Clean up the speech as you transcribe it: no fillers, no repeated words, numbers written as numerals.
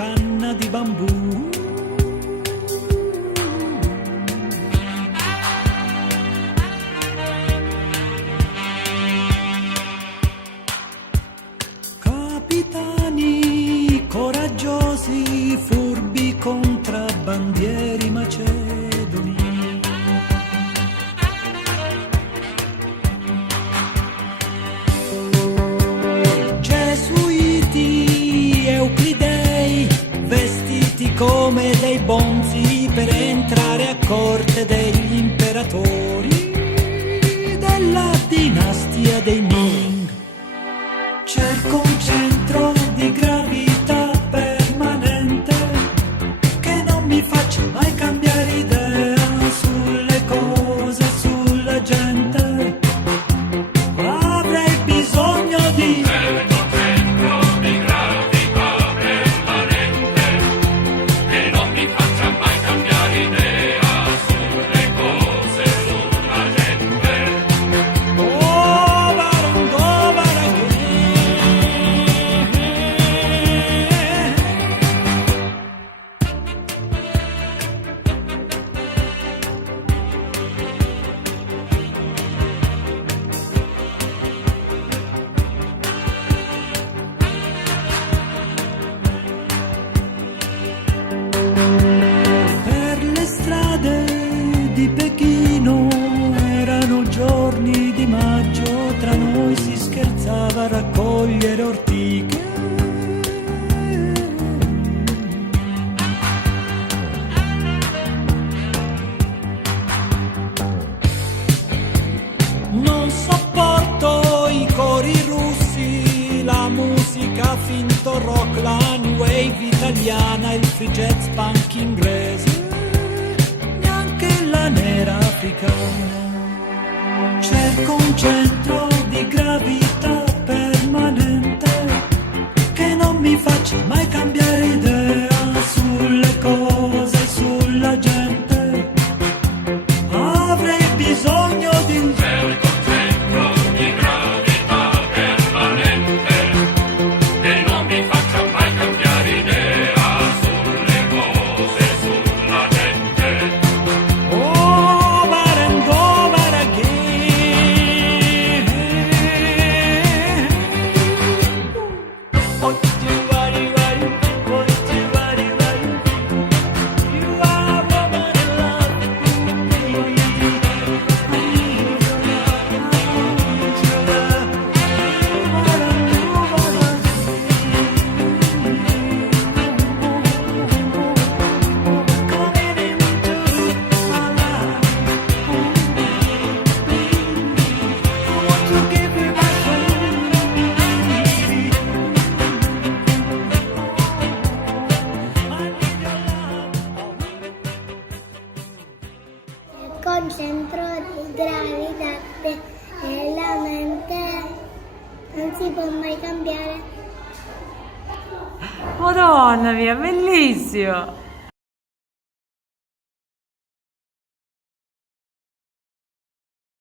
canna di bambù. Capitani coraggiosi, furbi contrabbandieri macedoni. Gesuiti, euclidei, vestiti come dei bonzi per entrare a corte degli imperatori della dinastia dei Ming. Cerco un centro di gravità permanente che non mi faccia mai cambiare idea sulle cose, sulla gente. Avrei bisogno di certo centro di gravità permanente che non mi faccia mai cambiare idea sulle cose, sulla gente. oh, baranghe. Per le strade di Pechino erano giorni di maggio, tra noi si scherzava a raccogliere ortiche. Non sopporto i cori russi, la musica finto rock, la new wave italiana, il free jazz punk inglese, neanche la nera africana. Cerco un centro di gravità permanente che non mi faccia mai cambiare idea sulle cose, sulla gente. Avrei bisogno di un Cerco centro di gravità permanente che non mi faccia mai cambiare idea sulle cose, sulla gente. over and over again. You are woman in love with me. I need your love, I need your love. Coming into my life. I want to give you my soul. I need your love. Con centro di gravità e la mente non si può mai cambiare. Madonna mia, bellissimo!